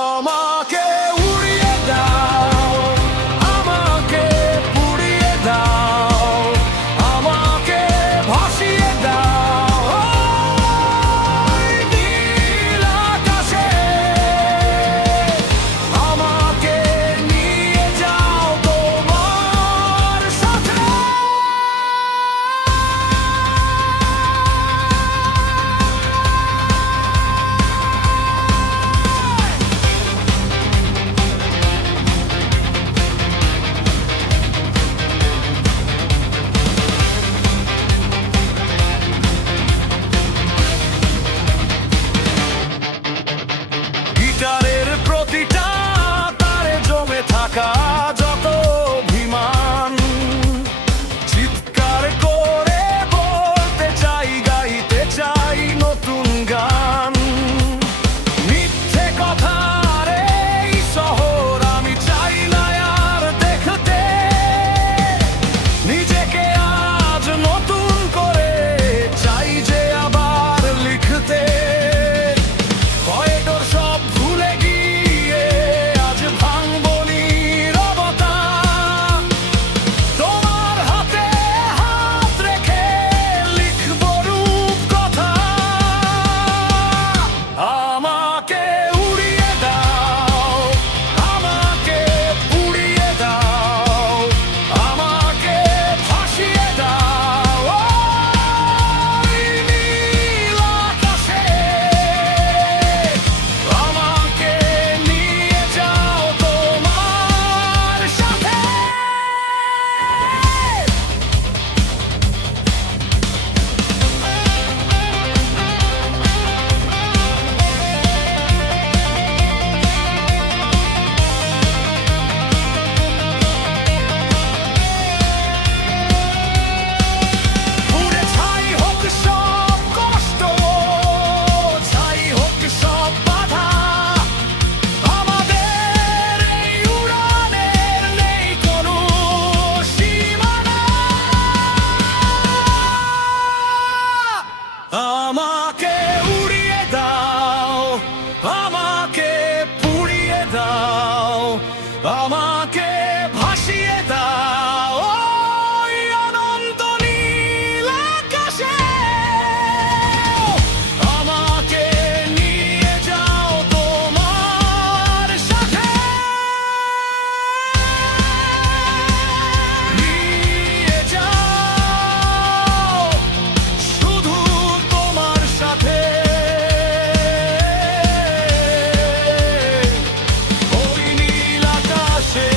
আমাকে উড়িয়ে দাও, আমাকে পুড়িয়ে দাও, আমাকে ভাসিয়ে দাও ওই নীল আকাশে। আমাকে নিয়ে যাও তোমার সাথে। গিটারের প্রতিটা তারে জমে থাকা যত অভিমান, চিৎকার করে বলতে চাই, গাইতে চাই নতুন গান। মিথ্যে কথার এই শহর আমি চাই না আর দেখতে। নিজেকে আজ নতুন করে চাই যে আবার লিখতে। আমাকে উড়িয়ে দাও, আমাকে পুড়িয়ে দাও, আমাকে ভাসিয়ে দাও ওই অনন্ত নীল আকাশে। আমাকে নিয়ে যাও তোমার সাথে। নিয়ে যাও শুধু তোমার সাথে ওই নীল আকাশে।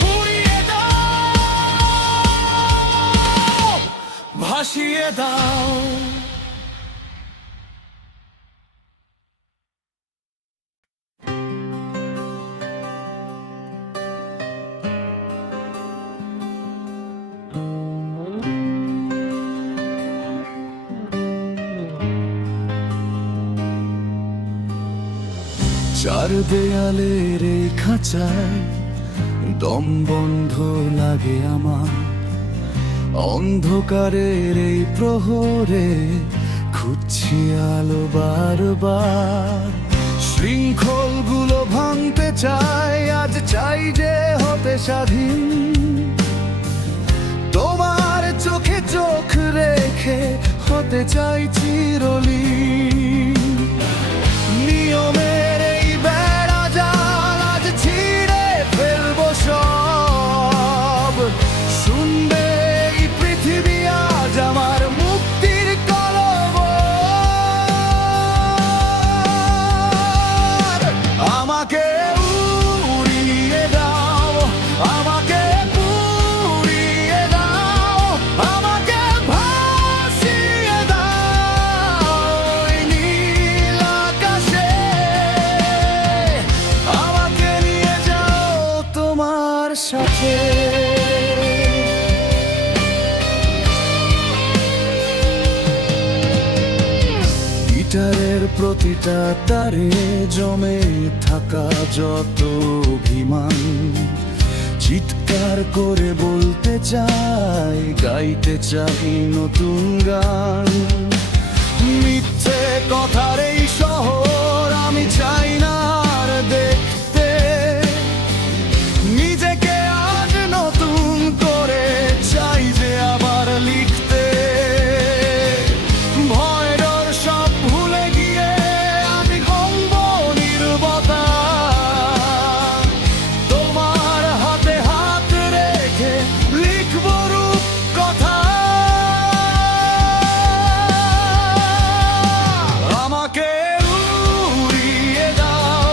পুড়িয়ে দাও, ভাসিয়ে দাও। চার দেয়ালের এই খাঁচায় দম বন্ধ লাগে আমার। অন্ধকারের এই প্রহরে খুঁজছি আলো বারবার। শৃঙ্খলগুলো ভাঙতে চাই, আজ চাই যে হতে স্বাধীন। তোমার হতে চাই চিরলীন। নিয়মের এই বেড়া জাল আজ ছিঁড়ে ফেলবো সব। শুনবে এই পৃথিবী আজ আমার মুক্তির কলবর। আমাকে উড়িয়ে দাও, আমাকে পুড়িয়ে দাও, আমাকে ভাসিয়ে দাও এই নীল আকাশে। আমাকে নিয়ে যাও তোমার সাথে। গিটারের প্রতিটা তারে জমে থাকা যত অভিমান, চিৎকার করে বলতে চাই, গাইতে চাই নতুন গান। মিথ্যে কথার এই শহর আমি চাই না আর দেখতে। নিজেকে আজ নতুন করে চাই যে আবার লিখতে। ভয় ডর সব ভুলে গিয়ে আমি গল্প নির্বতা। তোমার হাতে হাত রেখে লিখব রূপ কথা। আমাকে উড়িয়ে দাও,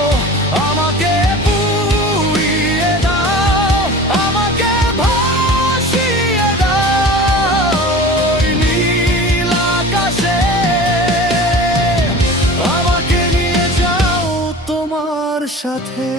আমাকে পুড়িয়ে দাও, আমাকে ভাসিয়ে দাও এই নীল আকাশে। আমাকে নিয়ে যাও তোমার সাথে।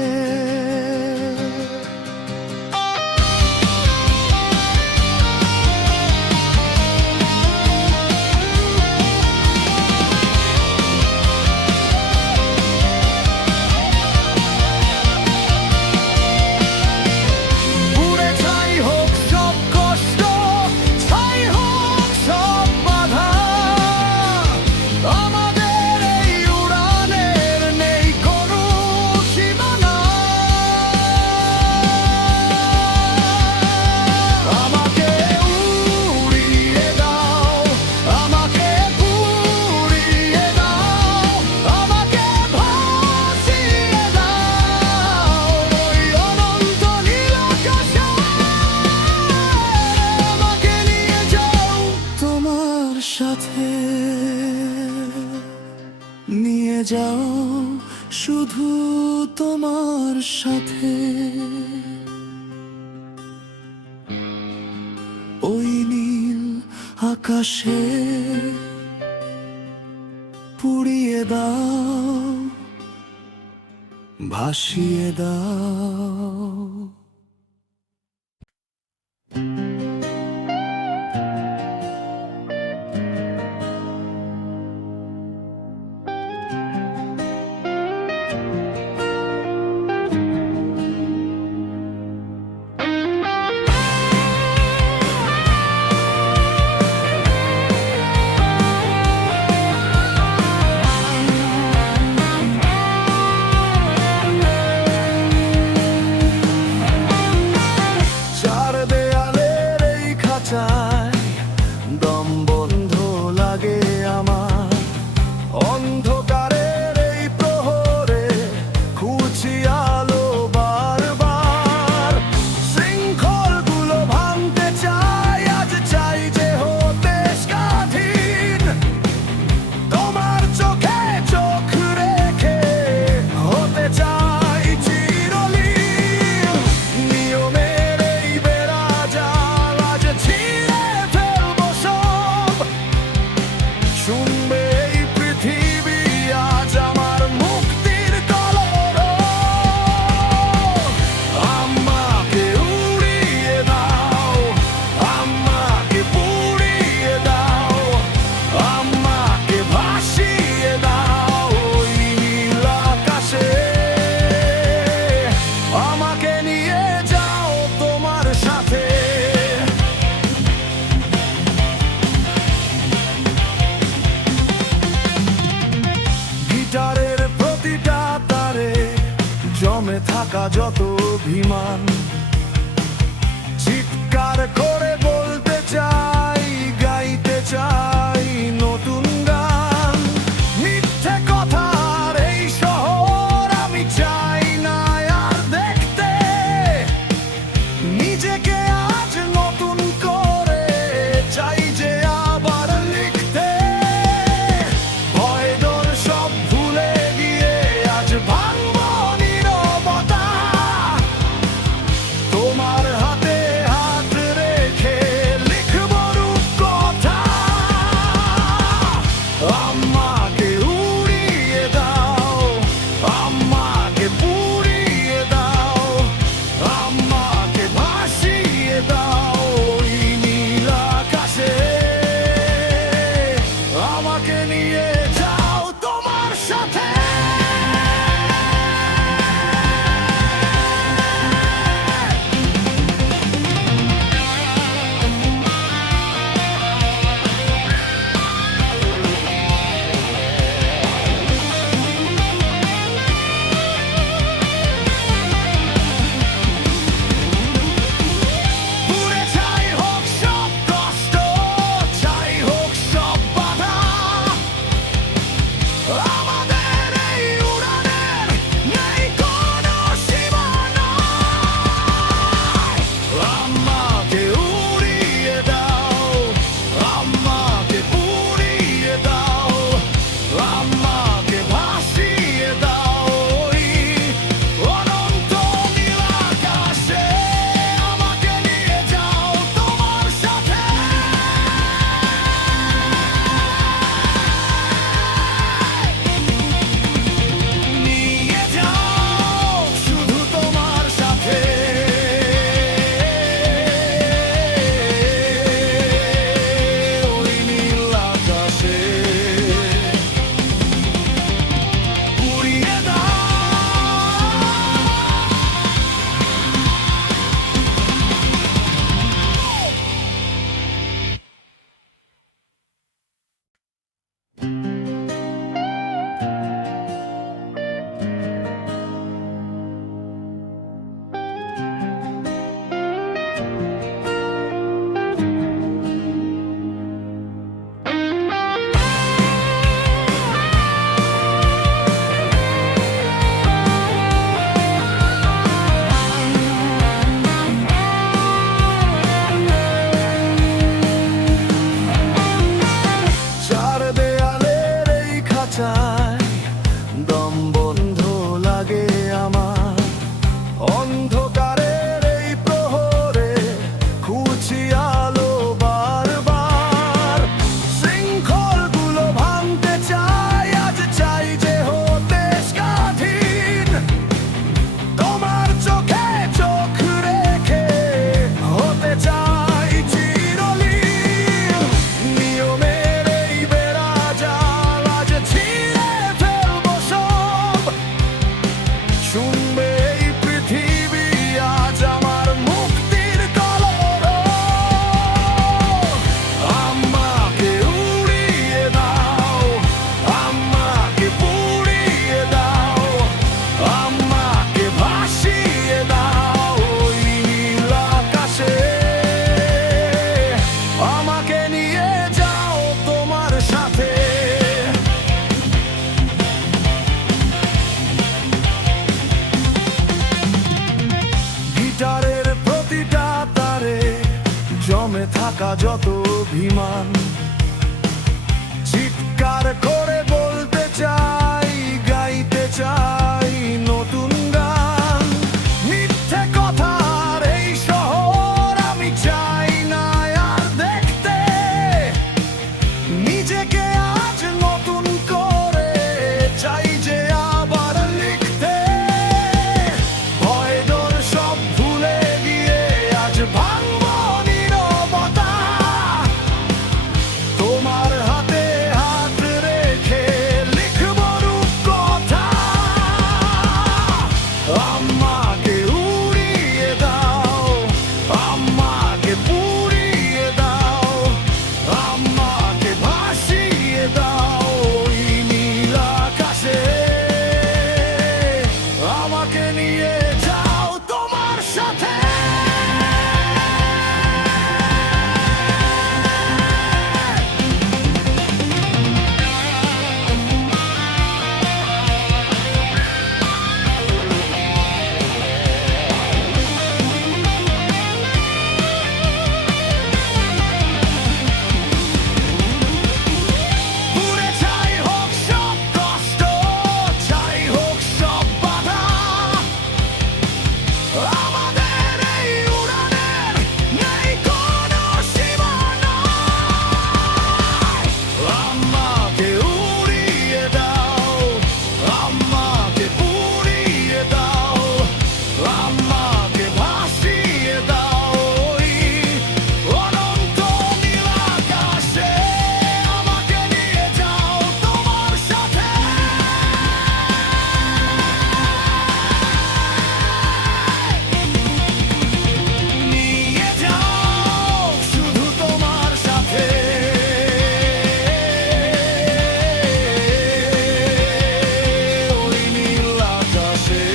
পুড়ে ছাই হোক সব কষ্ট, ছাই হোক সব বাধা। আমাদের এই উড়ানের নেই কোনো সীমানা। আমাকে উড়িয়ে দাও, আমাকে পুড়িয়ে দাও, আমাকে ভাসিয়ে দাও ওই অনন্ত নীল আকাশে। আমাকে নিয়ে যাও তোমার সাথে। নিয়ে যাও শুধু তোমার সাথে ওই নীল আকাশে। পুড়িয়ে দাও, ভাসিয়ে দাও। চার দেয়ালের এই খাঁচায় দম বন্ধ লাগে আমার। অন্ধকারের এই প্রহরে খুঁজি আলো বারবার। শৃঙ্খলগুলো ভাঙতে চাই, আজ চাই যে হতে স্বাধীন। তোমার চোখে চোখ রেখে হতে চাই চিরলীন। নিয়মের এই বেড়া জাল আজ ছিঁড়ে ফেলবো সব। শুনবে এই পৃথিবী আজ আমার মুক্তির কলরব। আমাকে উড়িয়ে দাও, আমাকে পুড়িয়ে দাও, আমাকে ভাসিয়ে দাও ওই নীল আকাশে। আমাকে নিয়ে যাও তোমার সাথে। গিটারের প্রতিটা তারে জমে থাকা যত অভিমান, চিৎকার করে বলতে চাই, গাইতে চাই ছুটছি আলো বারবার, শৃঙ্খলগুলো ভাঙতে চাই, আজ চাই যে হতে স্বাধীন। তোমার চোখে চোখ রেখে হতে চাই চিরলীন। নিয়মের এই বেড়াজাল আজ ছিঁড়ে ফেলবো সব, শুনবে এই পৃথিবী আজ আমার মুক্তির কলরব। আমাকে উড়িয়ে দাও, আমাকে পুড়িয়ে দাও, আমাকে ভাসিয়ে দাও ওই নীল আকাশে। আমাকে নিয়ে যাও তোমার সাথে। গিটারের প্রতিটা তারে জমে থাকা যত অভিমান, চিৎকার করে বলতে চাই, গাইতে চাই নতুন গান। মিথ্যে কথার এই শহর আমি চাই না আর দেখতে, নিজেকে আজ নতুন করে চাই যে আবার লিখতে। ভয় ডর সব ভুলে গিয়ে আজ ভাঙবো নীরবতা, তোমার হাতে হাত রেখে লিখবো রূপকথা। আমাকে উড়িয়ে দাও, আমাকে পুড়িয়ে দাও, আমাকে ভাসিয়ে দাও ওই নীল আকাশে। আমাকে নিয়ে যাও তোমার সাথে। পুড়ে চাই হোক সব কষ্ট, চাই হোক সব বাধা, আমাদের এই উড়ানের নেই কোনো সীমানা। আমাকে উড়িয়ে দাও, আমাকে পুড়িয়ে দাও, আমাকে ভাসিয়ে দাও ওই অনন্ত নীল আকাশে। আমাকে নিয়ে যাও তোমার সাথে। নিয়ে যাও শুধু তোমার সাথে। ওই নীল আকাশে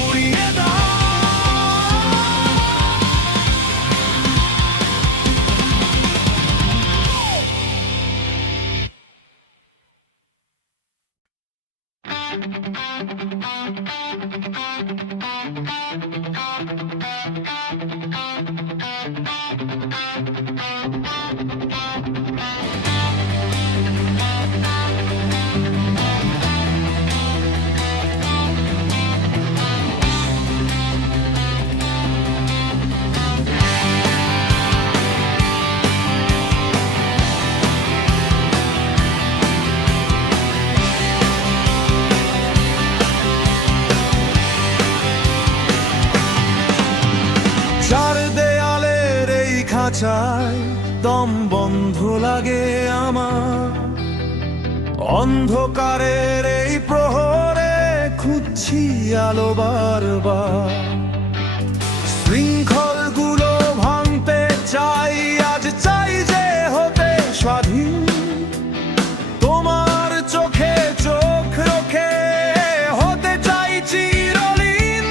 উড়িয়ে দাও। চার দেয়ালের এই খাঁচায় দম বন্ধ লাগে আমার, অন্ধকারের এই প্রহরে খুঁজছি আলো বারবার। শৃঙ্খলগুলো ভাঙতে চাই, আজ চাই যে হতে স্বাধীন। তোমার চোখে চোখ রেখে হতে চাই চিরলীন।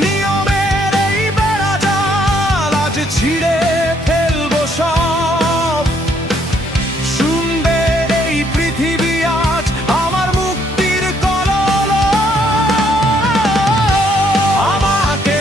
নিয়মের এই বেড়াজাল আজ ছিঁড়ে ফেলবো সব, শুনবে এই পৃথিবী আজ আমার মুক্তির কলরব। আমাকে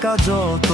থাকা যত